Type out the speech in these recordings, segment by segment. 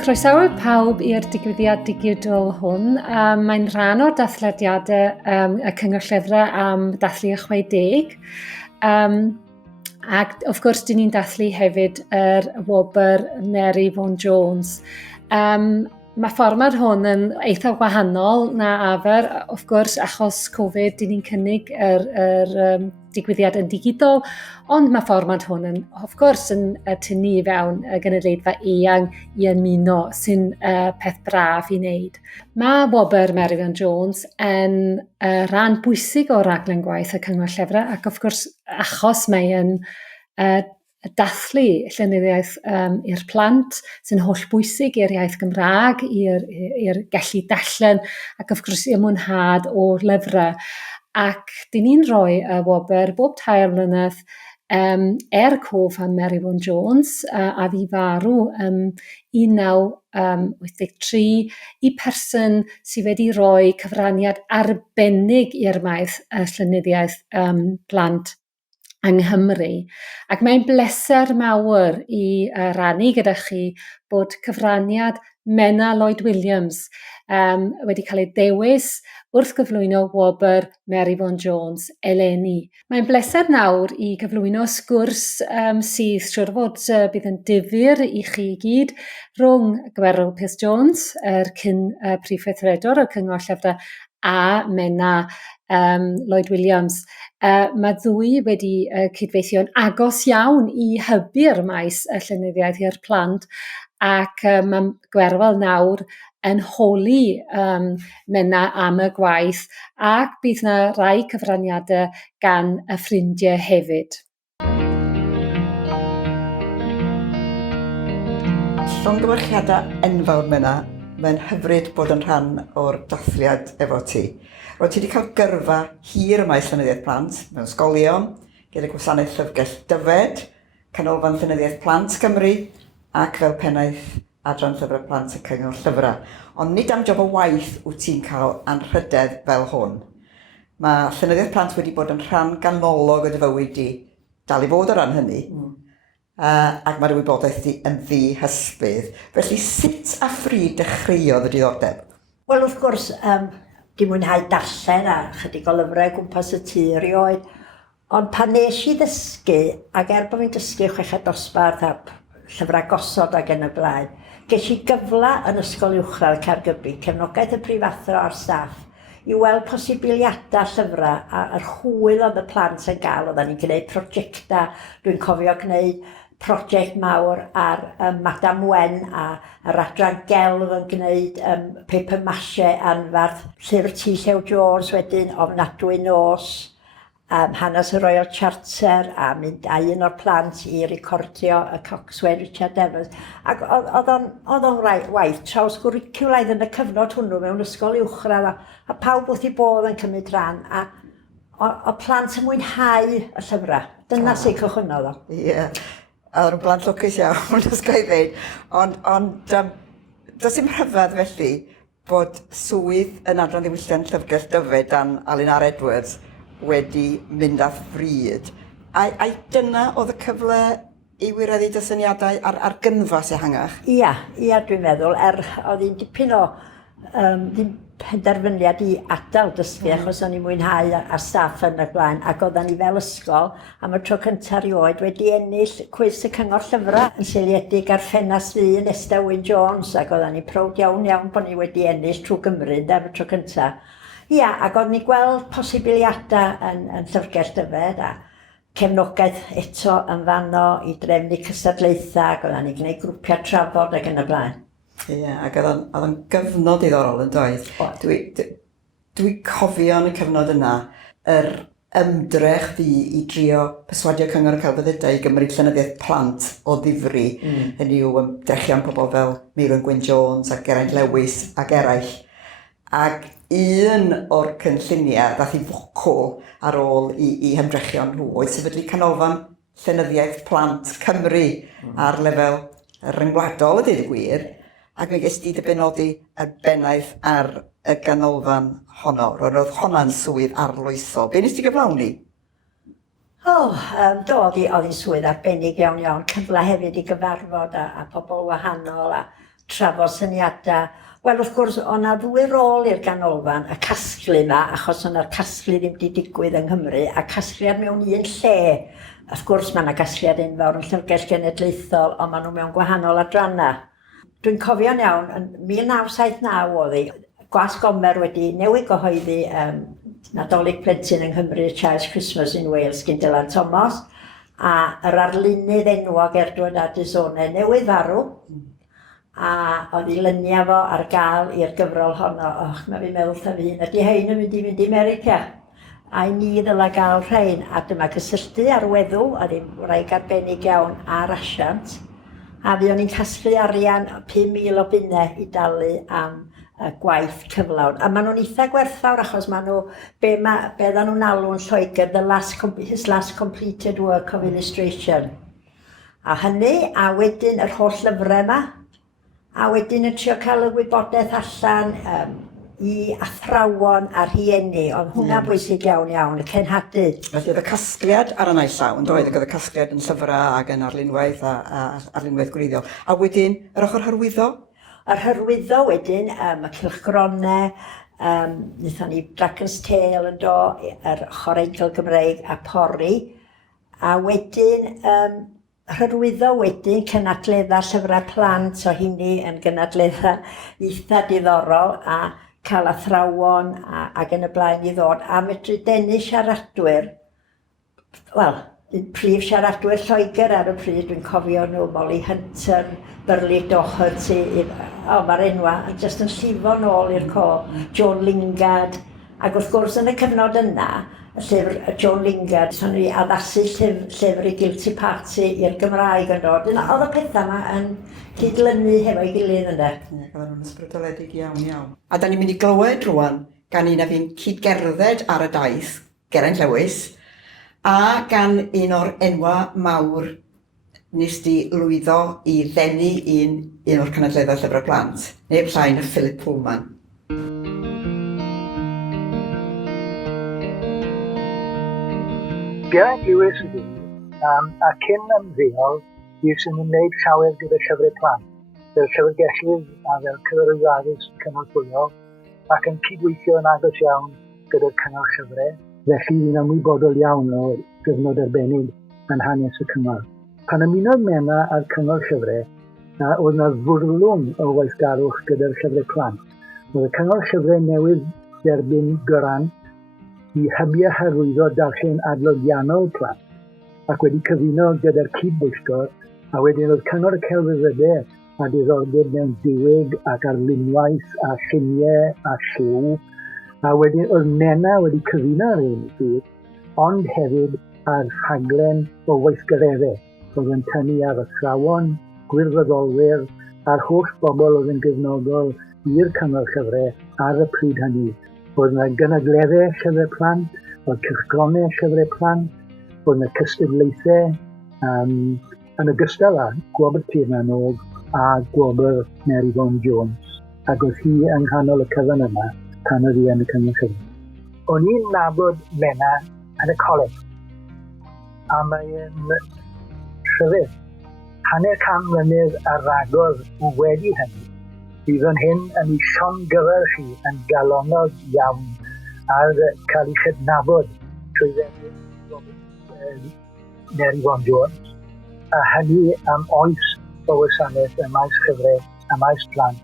Croesawu pawb i'r digwyddiad digidol hwn. Mae'n rhan o'r dathlediadau y Cyngor Llyfrau am dathlu y 60. Ac wrth gwrs, dyn ni'n dathlu hefyd yr wobr Mary Vaughan Jones. Mae fformat hwn yn eitha wahanol na arfer, wrth gwrs, achos Covid, dyn ni'n cynnig yr digwyddiad yn digidol, ond mae fformat hwn yn, wrth gwrs, yn tynnu fewn y gynulleidfa eang i ymuno, sy'n peth braf i wneud. Mae wobr Mary Vaughan Jones yn rhan bwysig o raglen gwaith y Cyngor Llyfrau, ac wrth gwrs, achos mae yn dathlu llenyddiaeth i'r plant, sy'n holl bwysig i'r iaith Gymraeg, i'r gallu darllen, ac wrth gwrs i'r mwynhad o'r lyfrau. Ac dyn ni'n rhoi y wobr bob tair blynedd cof am Mary Vaughan Jones a ddi farw 1983 i person sydd wedi rhoi cyfraniad arbennig i'r maes llenyddiaeth plant yng Nghymru. Ac mae'n bleser mawr i rannu gyda chi bod cyfraniad Menna Lloyd Williams wedi cael ei dewis wrth gyflwyno wobr Mary Vaughan Jones, eleni. Mae'n bleser nawr i gyflwyno sgwrs sydd siwr fod bydd yn difyr i chi gyd rhwng Gwerfyl Pierce Jones, prif weithredwr y Cyngor Llyfrau, a Menna Lloyd Williams. Mae ddwy wedi cydweithio'n agos iawn i hybu'r maes y llenyddiaeth i'r plant, ac mae Gwerfyl nawr yn holi Menna am y gwaith, ac bydd yna rai cyfraniadau gan y ffrindiau hefyd. Llongyfarchiadau enfawr Menna, mae'n hyfryd bod yn rhan o'r dathliad efo ti. Roedd ti wedi cael gyrfa hir y maes llenyddiaeth plant mewn ysgolion, gyda gwasanaeth llyfrgell Dyfed, Canolfan Llenyddiaeth Plant Cymru, ac fel pennaeth Adran Llyfrau Plant y Cyngor Llyfrau. Ond nid am job o waith wyt ti'n cael anrhydedd fel hwn. Mae llenyddiaeth plant wedi bod yn rhan ganolog o dy fywyd di, dal i fod o ran hynny, ac mae'r wybodaeth di yn ddi-hysbydd. Felly sut a phryd dechreuodd y diddordeb? Wel, wrth gwrs, di mwynhau darllen a chydig o lyfrau gwmpas y tŷ erioed, ond pan nes i ddysgu, ac bod fi'n dysgu chweched dosbarth a llyfrau gosod ac yn y blaen, ges i gyfla yn ysgol uwchradd Caergybi, cefnogaeth y prifathro a'r staff, i weld posibiliadau llyfrau a'r hwyl oedd y plant yn gael. Oedden ni'n gwneud prosiectau, dwi'n cofio gwneud prosiect mawr ar Madam Wen a yr adran gelf yn gwneud paper mache anfarth llyfr T. Llew Jones wedyn, ofnadwy nos, hanes y Royal Charter a mynd â un o'r plant i recordio y cocswain Richard Evans. Ac oedd o'n waith trawsgwricwlaidd yn y cyfnod hwnnw mewn ysgol uwchradd a pawb wrth i bod yn cymryd rhan a o plant yn mwynhau y llyfrau. Dyna sy'n cychwynnodd o. Ie. A oedd yn blant lwcus iawn, os gael ei ddweud. Ond does dim rhyfedd felly bod swydd yn adran ddiwylliant llyfrgell Dyfed dan Alan Edwards wedi mynd â fryd. A dyna oedd y cyfle i wireddu dy syniadau ar gynfas ehangach? Ia, dwi'n meddwl. Oedd hi'n dipyn o penderfyniad i adael dysgu achos o'n i'n mwynhau a staff yn y blaen, ac oedden ni fel ysgol am y tro cyntaf rioed wedi ennill cwis y Cyngor Llyfrau yn seiliedig ar ffenast ddyn Esther Wyn Jones, ac oedden ni prowd iawn bod ni wedi ennill trwy Gymru am y tro cyntaf. Ia, ac oedden ni gweld posibiliadau yn Llyfrgell Dyfed a cefnogaeth eto yn fanno i drefnu cystadlaethau, ac oedden ni gwneud grwpiau trafod ac yn y blaen. Ie, ac oedd o'n gyfnod diddorol yn doedd. Dwi cofio yn y cyfnod yna yr ymdrech i drio perswadio Cyngor y Celfyddydau i gymryd llenyddiaeth plant o ddifri. Hynny yw ymdrechion pobl fel Mary Vaughan Jones a Geraint Lewis ac eraill. Ac un o'r cynlluniau ddath i focl ar ôl i hymdrechion nhw oedd sefydlu Canolfan Llenyddiaeth Plant Cymru ar lefel ryngwladol, y dweud y gwir. Ac mi ges ti benodi arbennaeth ar y ganolfan honno. Roedd honna'n swydd arloesol. Be nes ti gyflawni? Oedd hi'n swydd arbennig iawn, cyfle hefyd i gyfarfod a pobl wahanol. trafod syniadau. Wel, wrth gwrs, o'na ddwy rôl i'r ganolfan, y casglu yma, achos o'na'r casglu ddim wedi digwydd yng Nghymru, a casgliad mewn un lle. Wrth gwrs, mae yna casgliad enfawr yn Llyfrgell Genedlaethol, ond maen nhw mewn gwahanol adrannau. Dwi'n cofio'n iawn, yn 1979 oedd hi, Gwas Gomer wedi newid gyhoeddi Nadolig plentyn yng Nghymru, Child's Christmas in Wales, gyn Dylan Thomas, a yr arlunydd enwog Erdwyd a Disone newydd farw, a oedd ei lynia fo ar gael i'r gyfrol honno. Och, mae fi'n meddwl ta fi, ydy hein yn mynd i America? A ni ddyle gael rhain, a dyma cysylltu ar weddw, a ddim wraig arbennig iawn ar asiant. A fi o'n i'n casglu arian 5,000 o bunnau i dalu am gwaith cyflawn. A maen nhw'n eitha gwerthfawr achos maen nhw, be dda nhw'n alw'n Lloegr, his last completed work of illustration. A hynny, a wedyn yr holl lyfrau yma, a wedyn yn trio cael y wybodaeth allan i athrawon a rhieni, ond hwnna bwysig iawn, y cenhadu. Felly oedd y casgliad ar y naill llaw, oedd y casgliad yn llyfrau ac yn arlunwaith a arlunwaith gwreiddiol. A wedyn, yr ochr hyrwyddo? Yr hyrwyddo wedyn, y cylchgronau, wnaethon ni Dragon's Tail yn do, yr ochr Eidl Gymreig a Pori. A wedyn, hyrwyddo wedyn, cynadleddau llyfrau plant o hynny yn gynadleddau eitha diddorol a cael athrawon ac yn y blaen i ddod. A medru denu siaradwyr, wel, prif siaradwyr Lloegr ar y pryd, dwi'n cofio nhw, Molly Hunter, Burley Doherty, mae'r enwa, jyst yn llifo nôl i'r co, Joan Lingard, ac wrth gwrs yn y cyfnod yna, y llyfr Joan Lingard, son ni addasu llyfr i Guilty Party i'r Gymraeg yn dod. Oedd y pethau yma yn cydlynu hefo'i gilydd yna. Oedd nhw'n ysbrydoledig iawn. A da ni'n mynd i glywed rwan gan un af fi'n cydgerdded ar y daith, Geraint Lewis, a gan un o'r enwa mawr nes di lwyddo i ddenu un o'r cynadleddau llyfrau plant, neb llai na Philip Pullman. Geraint Lewis ydy, a cyn ymddeol, yw'r sy'n ymwneud llawer gyda llyfrau plant, fel llyfrgellydd a fel cyfrwyd addysg cynorthwyol, ac yn cydweithio yn agos iawn gyda'r cyngor llyfrau. Felly fi'n ymwybodol iawn o gyfnod arbennig yn hanes y cyngor. Pan ymunodd Menna ar cyngor llyfrau, oedd yna fwrlwm o weithgarwch gyda'r llyfrau plant. Oedd y cyngor llyfrau newydd derbyn Geraint i hybiau hyrwyddo darllen adlodiannol plant, ac wedi cyfuno gyda'r cydbwyllgor, a wedyn oedd cyngor y celfyddydau a diddordeb mewn diwyg ac arlunwaith a lluniau a lliw, a wedyn oedd Menna wedi cyfuno ar ein byd, ond hefyd ar rhaglen o weithgareddau, oedd yn tynnu ar athrawon, gwirfoddolwyr, a'r holl bobl oedd yn gefnogol i'r cyngor llyfrau ar y pryd hynny. Oedd yna gynadleddau llyfrau plant, oedd cylchgronau llyfrau plant, oedd yna cystadlaethau, yn ogystal â Gwobr Pierce a Gwobr Mary Vaughan Jones, ac oedd hi yng nghanol y cyfan yma pan oedd hi yn y cyngor llyfrau. O'n i'n nabod Menna yn y coleg, a mae'n rhyfedd. Hanner can mlynedd ar ragor wedi hynny, bydd yn hyn yn ei llongyfarch chi yn galonog iawn ar cael ei chydnabod trwy ddefnydd Mary Vaughan Jones, a hynny am oes o wasanaeth y maes llyfrau, y maes plant,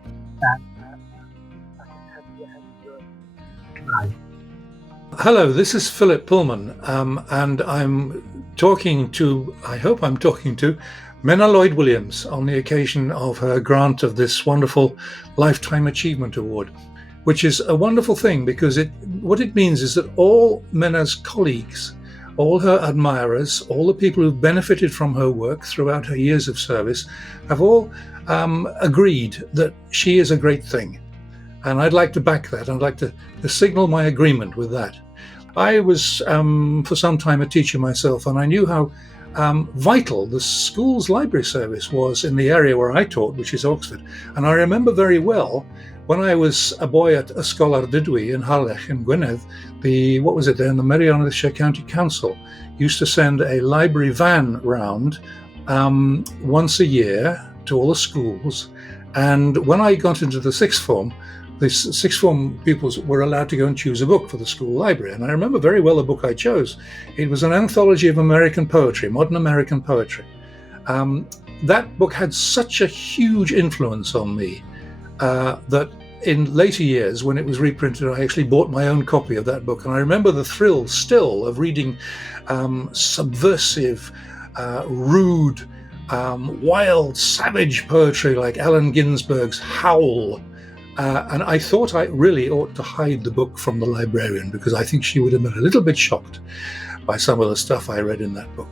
Hello, this is Philip Pullman, and I'm talking to, I hope I'm talking to, Menna Lloyd Williams on the occasion of her grant of this wonderful Lifetime Achievement Award, which is a wonderful thing because what it means is that all Menna's colleagues, all her admirers, all the people who've benefited from her work throughout her years of service have all agreed that she is a great thing. And I'd like to back that. I'd like to signal my agreement with that. I was for some time a teacher myself, and I knew how vital the school's library service was in the area where I taught, which is Oxford. And I remember very well when I was a boy at Ysgol Arrhydeddu in Harlech in Gwynedd, the Mary Vaughan Jones County Council used to send a library van round once a year to all the schools, And when I got into the sixth form, the sixth form pupils were allowed to go and choose a book for the school library. And I remember very well the book I chose. It was an anthology of American poetry, modern American poetry. That book had such a huge influence on me that in later years, when it was reprinted, I actually bought my own copy of that book. And I remember the thrill still of reading subversive, rude, wild, savage poetry like Allen Ginsberg's Howl. And I thought I really ought to hide the book from the librarian because I think she would have been a little bit shocked by some of the stuff I read in that book.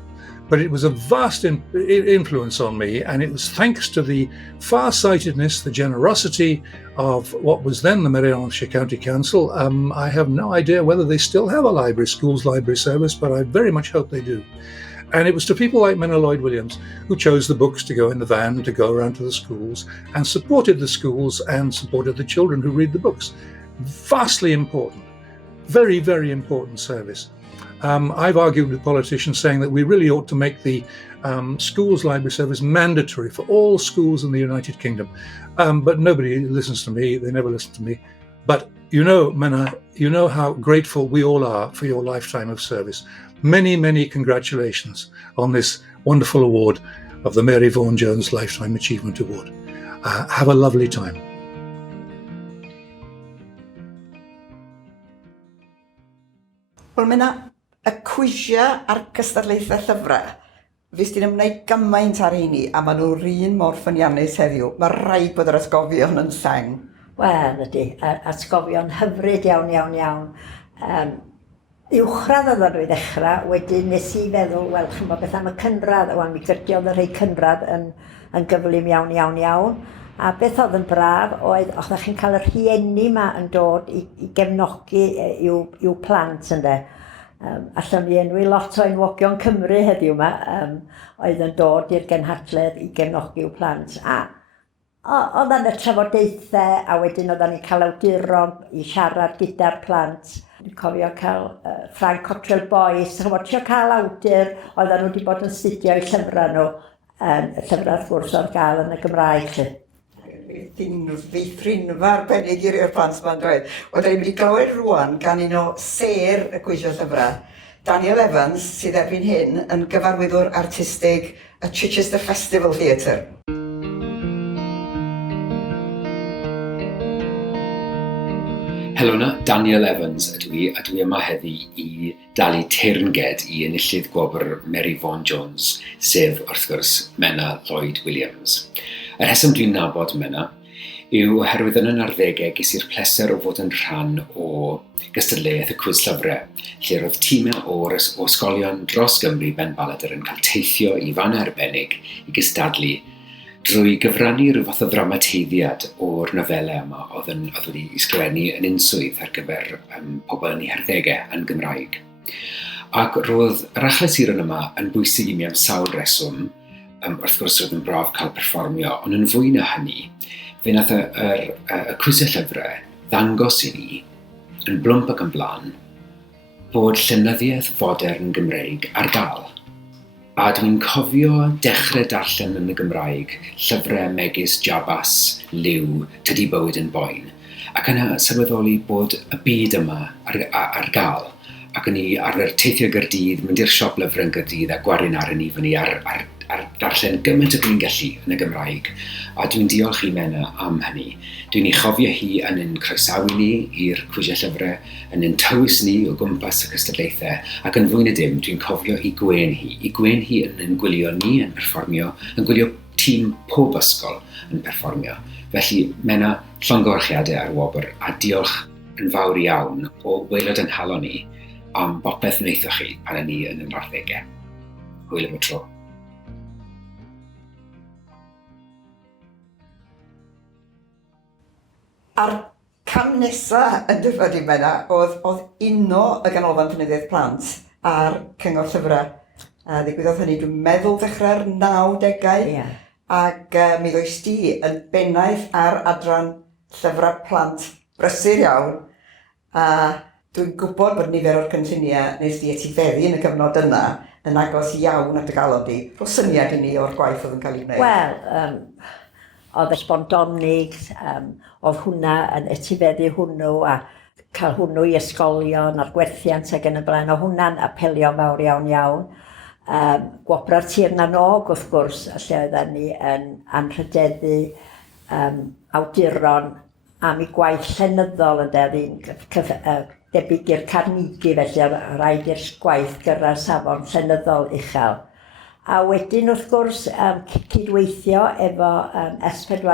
But it was a vast influence on me, and it was thanks to the far-sightedness, the generosity of what was then the Merionethshire County Council. I have no idea whether they still have a schools library service, but I very much hope they do. And it was to people like Menna Lloyd Williams who chose the books to go in the van to go around to the schools and supported the schools and supported the children who read the books. Vastly important, very, very important service. I've argued with politicians saying that we really ought to make the schools library service mandatory for all schools in the United Kingdom. But nobody listens to me. They never listen to me. But you know, Menna, you know how grateful we all are for your lifetime of service. Many, many congratulations on this wonderful award of the Mary Vaughan Jones Lifetime Achievement Award. Have a lovely time. Wel, Menna, y cwisia ar cystadlaethau llyfrau, fes ti'n ymwneud gymaint ar heini, a maen nhw'r un mor ffyniannus heddiw. Mae rhaid bod yr atgofion yn lleng. Wel, ydy, atgofion hyfryd iawn, iawn, iawn. Uwchradd oedd nhw i ddechrau, wedyn nes i feddwl, wel, chymod beth am y cynradd, wan mi gyrtiodd y rhai cynradd yn gyflym iawn, iawn, iawn. A beth oedd yn braf oedd, o'ch chi'n cael y rhieni yma yn dod i gefnogi i'w plant ynddo. Allan ni enwi lot o enwogion Cymru heddiw yma, oedd yn dod i'r genhadledd i gefnogi i'w plant. A oedd yn y trafodaethau, a wedyn oedd ni'n cael awduron i siarad gyda'r plant. Dwi'n cofio cael Frank Cottrell Boyce, trio cael awdur, oedd nhw wedi bod yn studio i llyfrau nhw, llyfrau wrth gwrs oedd gael yn y Gymraeg. Feithrinfa arbennig i'r plant ma'n dweud. Wel, da ni'n mynd i glywed rwan gan un o ser y gweithio llyfrau, Daniel Evans, sydd erbyn hyn yn gyfarwyddwr artistig y Chichester Festival Theatre. Helo na, Daniel Evans ydw i, a dwi yma heddi i dalu teyrnged i enillydd Gwobr Mary Vaughan Jones, sef wrth gwrs Menna Lloyd Williams. Y rheswm dwi'n nabod Menna yw oherwydd yn arddegau ges i'r pleser o fod yn rhan o gystadleuaeth y cwis llyfrau, lle roedd tîmau o ysgolion dros Gymru Ben Balader yn cael teithio i fan arbennig i gystadlu drwy gyfrannu rhyw fath o ddramataeddiad o'r nofelau yma oedd wedi ysgrifennu yn unswydd ar gyfer pobl yn eu harddegau yn Gymraeg. Ac roedd yr achlysur yma yn bwysig i mi am sawl reswm. Wrth gwrs roedd yn braf cael perfformio, ond yn fwy na hynny, fe nath y cwisiau llyfrau ddangos i ni, yn blwmp ac yn blaen, bod llenyddiaeth fodern Gymreig ar gael. A dwi'n cofio dechrau darllen yn y Gymraeg llyfrau megis Jabas, Liw, Tydi Bywyd yn Boen, ac yna sylweddoli bod y byd yma ar gael, ac yn i arfer teithio Gaerdydd, mynd i'r siop lyfrau yn Gaerdydd a gwarin ar yn i fyny ar darllen gymaint o dwi'n gallu yn y Gymraeg, a dwi'n diolch i Menna am hynny. Dwi'n ei chofio hi yn ein croesawu ni i'r cwisiau llyfrau, yn ein tywys ni o gwmpas y cystadlaethau, ac yn fwy na dim, dwi'n cofio i gwên hi yn gwylio ni yn perfformio, yn gwylio tîm pob ysgol yn perfformio. Felly, Menna, llongyfarchiadau ar wobr, a diolch yn fawr iawn o waelod yn halon ni am bopeth wnaethoch chi pan ni yn yr arddegau. Hwyl am y tro. A'r cam nesaf yn dyfod i Menna oedd uno y ganolfan llenyddiaeth plant ar Cyngor Llyfrau. Ddigwyddodd hynny, dwi'n meddwl dechrau'r 90au, ac mi ddoes ti yn bennaeth ar adran llyfrau plant brysur iawn, a dwi'n gwybod bod nifer o'r cynlluniau nes di etifeddu yn y cyfnod yna yn agos iawn at y galon di. Rwy'n syniad i ni o'r gwaith oedd yn cael ei wneud. Wel, oedd esbondonig, oedd hwnna yn etifeddu hwnnw a cael hwnnw i ysgolion a'r gwerthiant ac yn y blaen. O hwnna'n apelio fawr iawn iawn. Gwobr Tir Nanog, wrth gwrs, lle oedden ni yn anrhydeddu awduron am ei gwaith llenyddol yn debyg i'r Carnigi, felly rhaid i'r gwaith gyrra'r safon llenyddol uchel. A wedyn, wrth gwrs, cydweithio efo S4C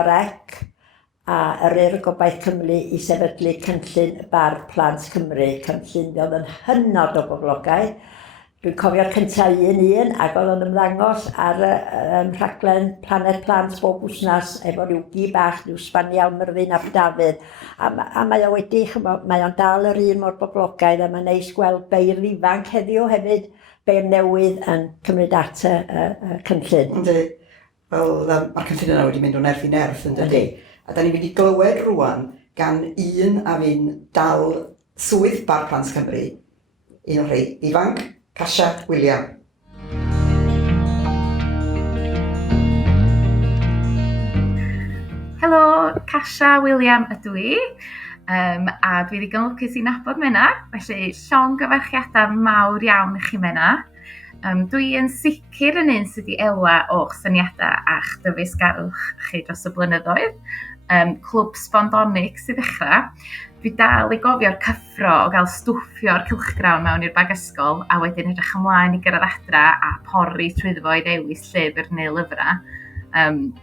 a yr Urdd Gobaith Cymru i sefydlu cynllun Bar Plant Cymru, cynllun oedd yn hynod o boblogaidd. Dwi'n cofio'r cyntaf un ac oedd yn ymddangos ar rhaglen Planed Plant bob wsnas efo rhyw gi bach, rhyw Sbanial Myrddin Ap Dafydd. A mae o wedi, mae o'n dal yr un mor boblogaidd a mae'n neis gweld beirdd ifanc heddiw hefyd, beirdd newydd yn cymryd at y cynllun. Ynddi. Wel, mae'r cynllun yna wedi mynd o'n nerth i nerth, ynddi. A da ni wedi glywed rwan gan un a fi'n dal swydd Bar Plant Cymru, un o'r rhai ifanc, Casia Wiliam. Helo, Casia Wiliam ydw i, a dwi wedi lwcus i nabod Menna, felly llongyfarchiadau mawr iawn i chi Menna. Dwi yn sicr yn un sydd wedi elwa o'ch syniadau a'ch dyfeisgarwch chi dros y blynyddoedd. Clwb sbondonig sydd ddechrau. Dwi dal i gofio'r cyffro o gael stwffio'r cylchgrawn mewn i'r bag ysgol a wedyn edrych ymlaen i gyrraedd adra a porri trwyddo i ddewis llyfr neu lyfrau.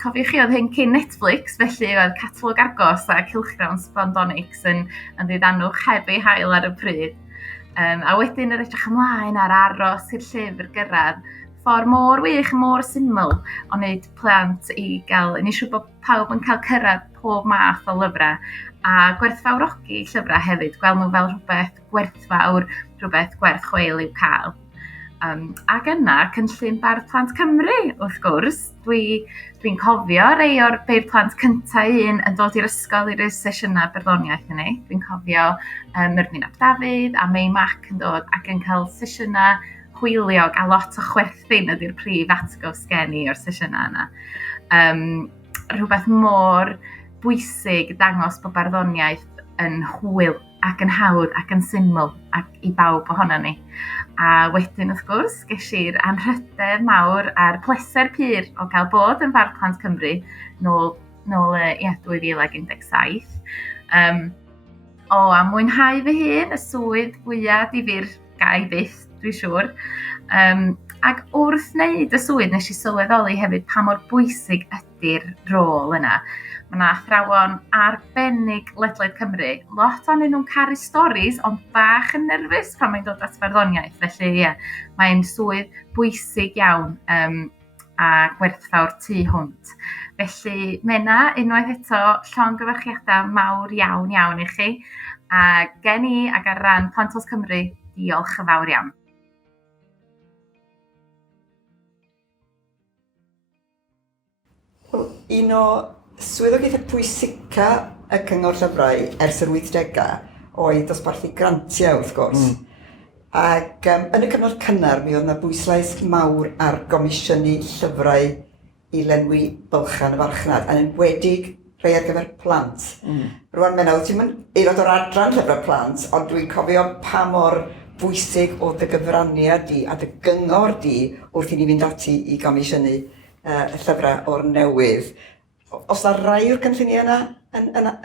Cofiwch chi oedd hyn cyn Netflix, felly oedd catalog argos a cylchgrawn sbondonics yn ddiddanwch heb ei hael ar y pryd. A wedyn yr edrych ymlaen ar aros i'r llyfr gyrraedd. Ffordd mor wych, mor syml o wneud plant i gael, yn eisiau bod pawb yn cael cyrraedd pob math o lyfrau a gwerthfawrogi llyfrau hefyd, gweld nhw fel rhywbeth gwerthfawr, rhywbeth gwerth chweil i'w cael. Ac yna, cynllun Bar Plant Cymru, wrth gwrs, dwi'n cofio rei o'r beirdd plant cyntaf un yn dod i'r ysgol i'r sesiynau berddoniaeth yn ei. Dwi'n cofio Myrddin Ap Dafydd a May Mac yn dod ac yn cael sesiynau hwyliog a lot o chwerthin ydy'r prif atgof sgen i o'r sesiynau yna. Rhywbeth mor bwysig dangos bod barddoniaeth yn hwyl ac yn hawdd ac yn syml ac i bawb ohono ni. A wedyn, wrth gwrs, ges i'r anrhydedd mawr a'r pleser pur o gael bod yn Bar Plant Cymru nôl 2017. A mwynhau fy hun y swydd fwyaf difyr gai byth, dwi'n siŵr. Ac wrth wneud y swydd nes i sylweddoli hefyd pa mor bwysig ydy'r rôl yna. Mae yna athrawon arbennig ledled Cymru. Lot o'n nhw'n caru storis, ond bach yn nerfus pan mae'n dod at farddoniaeth. Felly, mae'n swydd bwysig iawn a gwerthfawr tu hwnt. Felly, Menna, unwaith eto, llongyfarchiadau mawr iawn i chi. A gen i ac ar ran Plant Cymru, diolch yn fawr iawn. Un o swyddogaethau pwysica y Cyngor Llyfrau ers yr 80au oedd dosbarthu grantiau wrth gwrs. Ac yn y cyfnod cynnar mi oedd yna bwyslais mawr ar gomisiynu llyfrau i lenwi bylchan y farchnad, yn enwedig rhai ar gyfer plant. Rwan Menna, ti'n mynd aelod o'r adran llyfrau plant, ond dwi'n cofio pa mor bwysig oedd dy gyfraniad di a dy gyngor di wrth i ni fynd ati i gomisiynu y llyfrau o'r newydd. Os yna rai o'r cynlluniau yna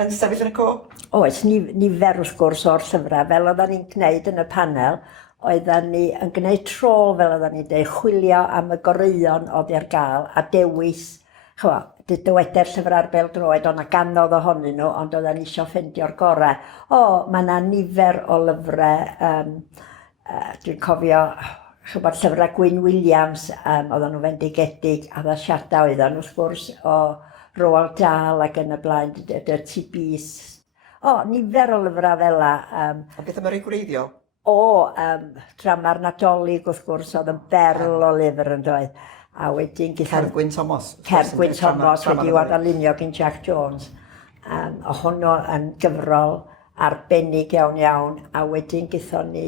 yn sefyll yn y co? Oes, nifer wrth gwrs o'r llyfrau, fel oedden ni'n gwneud yn y panel, oedden ni yn gwneud trol fel oedden ni'n dweud, chwilio am y goreuon oedd ar gael a dewis. Dyweda'r llyfr ar bêl-droed, ond a ganodd ohonyn nhw, ond oedden ni eisiau ffendio'r gorau. Mae yna nifer o lyfrau, dwi'n cofio, llyfrau Gwerfyl Williams, oedden nhw fendigedig, addasiadau oedden wrth gwrs o Roald Dahl ac yn y blaen, Dirty Beast. Nifer o lyfrau fel la. A beth am yr ei gwreiddiol? Drama'r Nadolig wrth gwrs, oedd yn berl o lyfr yn dweud. A wedyn Cerdd Gwyn Thomas. Cerdd Gwyn Thomas wedi wad alunio gyn Jack Jones. O honno yn gyfrol arbennig iawn, a wedyn gython ni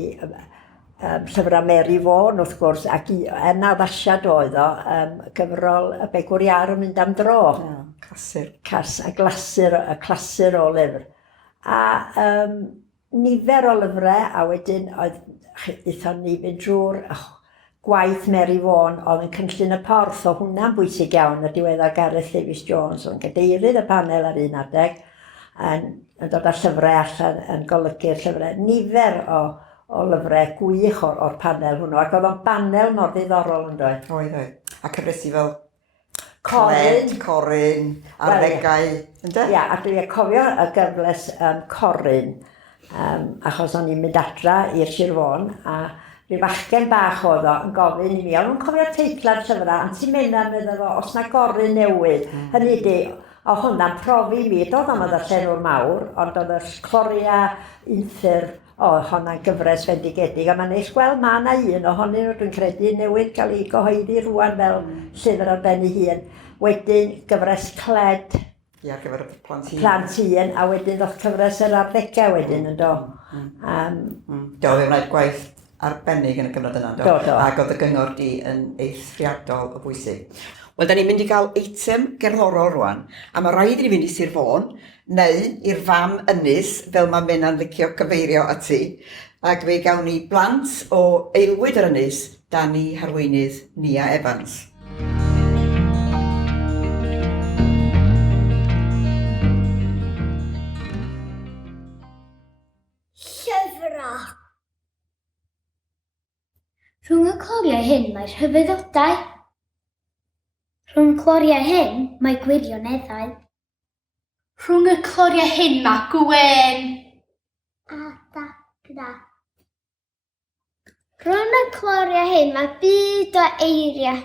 llyfrau Mary Vaughan wrth gwrs, ac yn addasiad oedd o, gyfrol y Begwr Iar yn mynd am dro. Clasur. Y clasur o lyfr. A nifer o lyfrau, a wedyn eithon ni fynd drwy'r gwaith Mary Vaughan oedd yn cynllun y porth, o hwnna'n bwysig iawn, y diweddar Geraint Lewis Jones, oedd yn gadeirydd y panel ar un adeg, yn dod â llyfrau allan yn golygu'r llyfrau. Nifer o lyfrau gwych o'r panel hwnnw, ac oedd o'n panel mor ddiddorol yn dweud. Oedd. A cyfresu fel Coryn, arddegau, ynddo? Ia, a dwi'n cofio y gyfles Coryn, achos o'n i'n mynd adra i'r Sir Fôn, a rhyw fachgen bach oedd o yn gofyn i mi, o'n nhw'n cofio'r teitla'r llyfrau, Anti Menna meddwl fo, os na Coryn newydd. Hynny di, o hwnna'n profi mi, doedd am oedd y llenw'r mawr, ond oedd y cloria unffur, hwnna'n gyfres fendigedig, a mae'n neis gweld ma na un ohonyn nhw, dwi'n credu, newydd cael ei gyhoeddi rwan fel llyfr ar ben ei hun. Wedyn gyfres Cled, Ia, gyfer y plant un, a wedyn ddoth cyfres yr arddegau wedyn yn do. Do, fe wnaeth gwaith arbennig yn y cyfnod yna, do? Ac oedd y gyngor di yn eithriadol o bwysig. Wel, da ni'n mynd i gael eitem gerddorol rwan, a mae rhaid i ni fynd i Sir Fôn, neu i'r fam ynys, fel mae Menna'n licio cyfeirio ati, ac fe gawn ni blant o eilwyd yr ynys, dan ni harweinydd Nia Evans. Rhwng y cloriau hyn mae rhyfeddodau. Rhwng y cloriau hyn mae gwirioneddau. Rhwng y cloriau hyn mae gwen. A dagda. Rhwng y cloriau hyn mae byd o eiriau.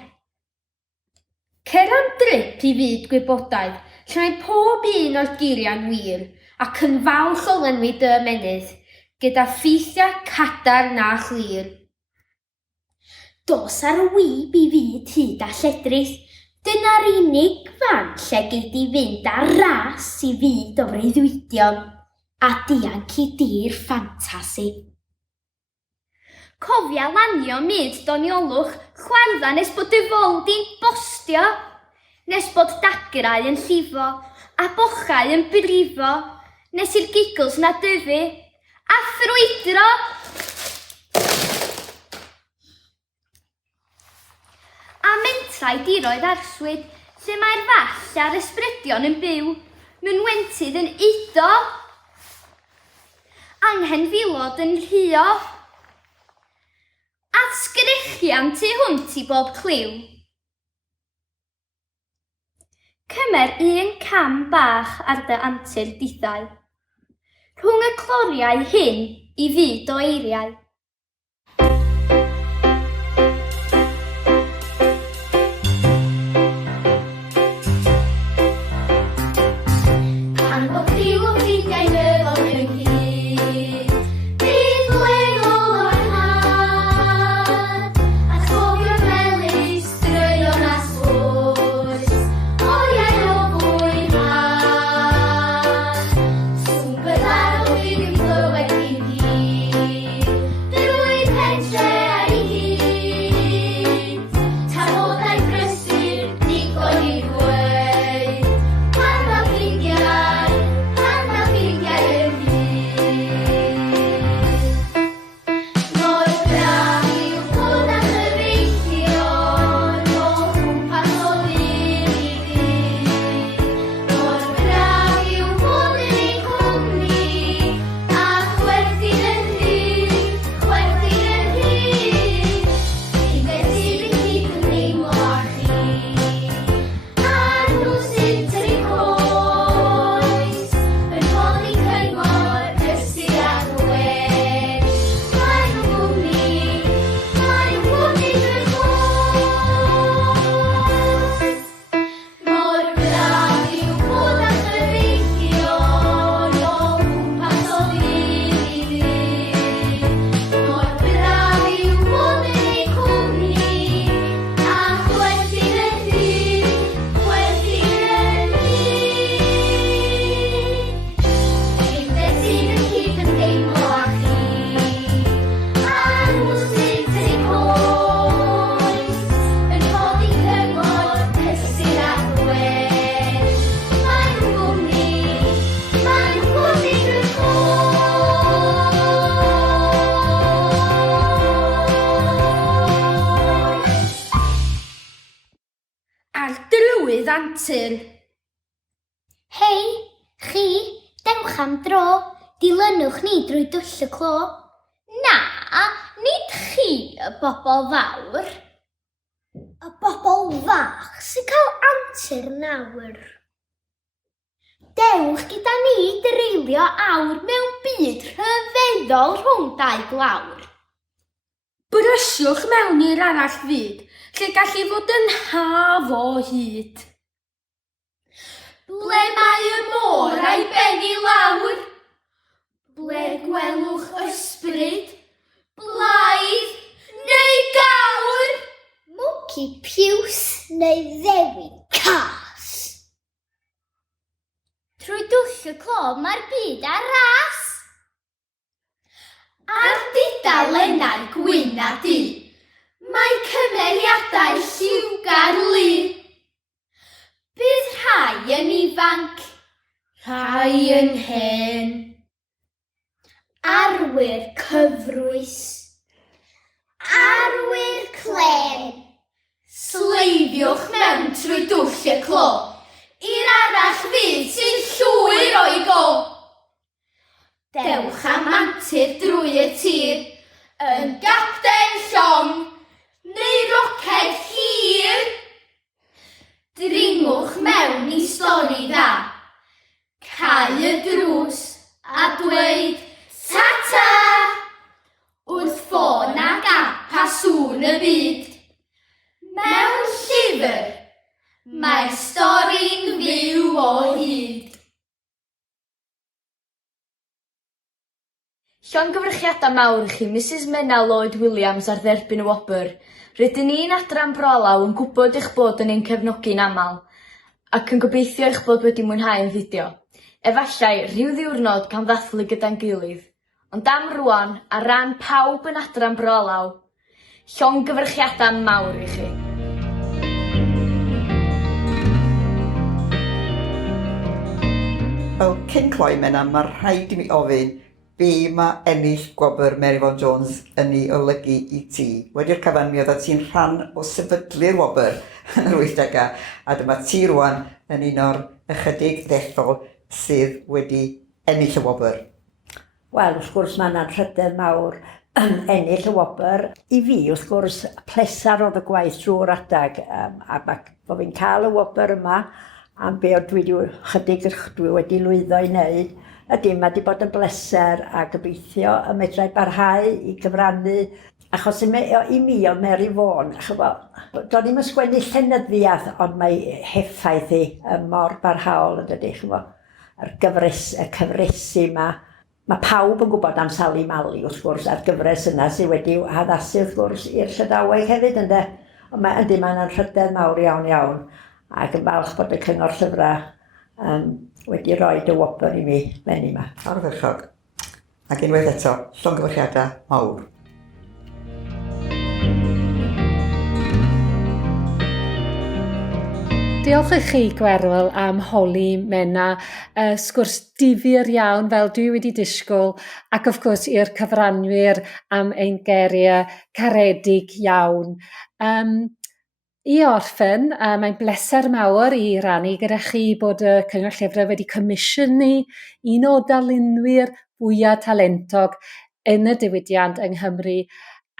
Cer am drip i fyd gwybodaeth, lle mae pob un o'r geiriau'n wir, ac yn falch o lenwi dy ymenydd, gyda ffeithiau cadar na chlir. Dos ar y wyb i fyd hyd a lledrith, dyna'r unig fan lle gei di fynd ar ras i fyd o freuddwydion, a dianc i dir ffantasi. Cofia lanio myd doniolwch, chwardda nes bod dy foldi'n bostio, nes bod dagrau yn llifo, a bochau yn brifo, nes i'r giggles na dyfu, a ffrwydro! A mentrau diroedd arswyd, lle mae'r fall a'r ysbrydion yn byw, mewn wentydd yn udo, anghenfilod yn rhuo, a sgrechian tu hwnt i bob cliw. Cymer un cam bach ar dy antur dithau, rhwng y cloriau hyn i fyd o eiriau. Drywydd antur. Hei, chi, dewch am dro, dilynwch ni drwy dwll y clo. Na, nid chi y bobl fawr. Y bobl fach sy'n cael antur nawr. Dewch gyda ni dreulio awr mewn byd rhyfeddol rhwng dau glawr. Brysiwch mewn i'r arall fyd, lle gallu fod yn haf o hyd. Ble mae y môr a'i benni lawr? Ble gwelwch ysbryd, blaidd neu gawr? Mwci piws neu ddewin cas? Trwy dwll y clo mae'r byd ar ras. Ar dudalennau gwyn a du, mae cymeriadau lliwgar lu. Bydd rhai yn ifanc, rhai yn hen. Arwyr cyfrwys, arwyr clen. Sleifiwch mewn trwy dwll y clo, i'r arall fydd sy'n llwyr o'i go. Dewch am antur drwy y tir, yn gapten llong, neu roced hir. Dringwch mewn i stori dda, cau y drws a dweud ta-ta. Wrth ffôn ag ap a sŵn y byd. Mewn llyfr, mae'r stori'n fyw o hyd. Llongyfrychiadau mawr i chi, Mrs Menna Lloyd Williams ar dderbyn y wobr. Rydyn ni'n adran Bro Alaw yn gwybod eich bod yn ein cefnogi'n aml, ac yn gobeithio eich bod wedi mwynhau yn fideo. Efallai rhyw ddiwrnod gan ddathlu gyda'n gilydd. Ond am rwan, ar ran pawb yn adran Bro Alaw, llongyfrychiadau mawr i chi. Wel, cyn cloi Menna, mae rhaid i mi ofyn be mae ennill Gwobr Mary Vaughan Jones yn ei olygu i ti. Wedi'r cyfan mi oedd ti'n rhan o sefydlu'r wobr yn yr 80au, a dyma ti rwan yn un o'r ychydig ddethol sydd wedi ennill y wobr. Wel, wrth gwrs mae yna'n rhydym mawr ennill y wobr. I fi, wrth gwrs, plesar oedd y gwaith drwy'r adag, a bod fi'n cael y wobr yma, am be o dwi wedi lwyddo i wneud, ydy, mae wedi bod yn bleser a gobeithio y medrai barhau i gyfrannu, achos i mi o Mary Vaughan, do'n i'm yn sgwennu llenyddiaeth, ond mae heffaith hi mor barhaol yn dydy, y cyfresu yma. Mae pawb yn gwybod am Sally Mali, wrth gwrs, a'r gyfres yna sydd wedi haddasu, wrth gwrs, i'r Llydaweg hefyd, ynddo. Ond mae'n rhydedd mawr iawn iawn, ac yn falch bod y Cyngor Llyfrau wedi rhoi dy wobr i mi lenni yma. Arferchog. Ac unwaith eto, llongyfrychiadau mawr. Diolch i chi, Gwerfyl, am holi Menna. Sgwrs difyr iawn fel dwi wedi disgwyl, ac of gwrs i'r cyfranwyr am ein geriau caredig iawn. I orffen, mae'n bleser mawr i rannu gyda chi bod y Cyngor Llyfrau wedi comisiynu un o darlunwyr fwyaf talentog yn y diwydiant yng Nghymru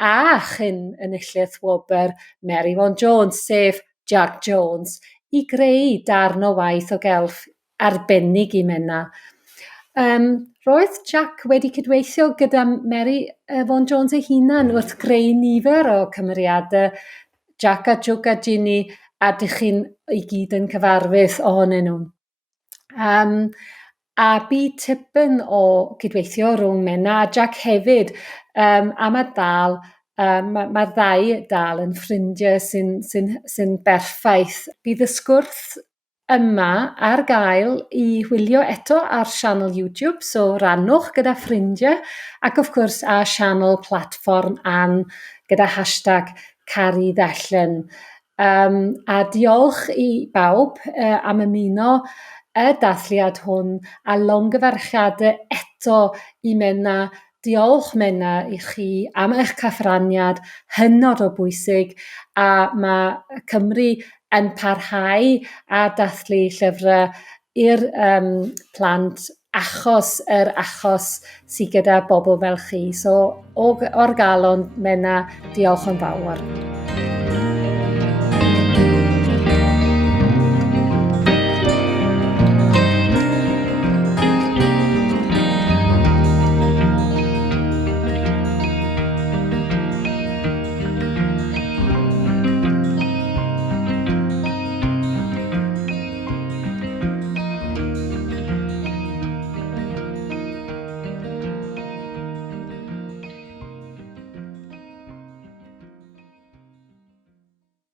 a chynenillydd wobr Mary Vaughan Jones, sef Jack Jones, i greu darn o waith o gelf arbennig i Menna. Roedd Jack wedi cydweithio gyda Mary Vaughan Jones ei hunan wrth greu nifer o cymeriadau. Jack a Jwg a Ginny, a dych chi'n i gyd yn cyfarwydd ohonyn nhw. A bu tipyn o cydweithio rhwng Menna a Jack hefyd, a mae ddau dal yn ffrindiau sy'n berffaith. Bydd y sgwrs yma ar gael i wylio eto ar sianel YouTube, so rannwch gyda ffrindiau, ac of gwrs ar sianel platfform gyda hashtag Caru Ddallen. A diolch i bawb am ymuno y dathliad hwn a longyfarchiadau eto i Menna. Diolch Menna i chi am eich cyfraniad hynod o bwysig, a mae Cymru yn parhau a dathlu llyfrau i'r plant achos sydd gyda bobl fel chi. So o'r galon, Menna, diolch yn fawr.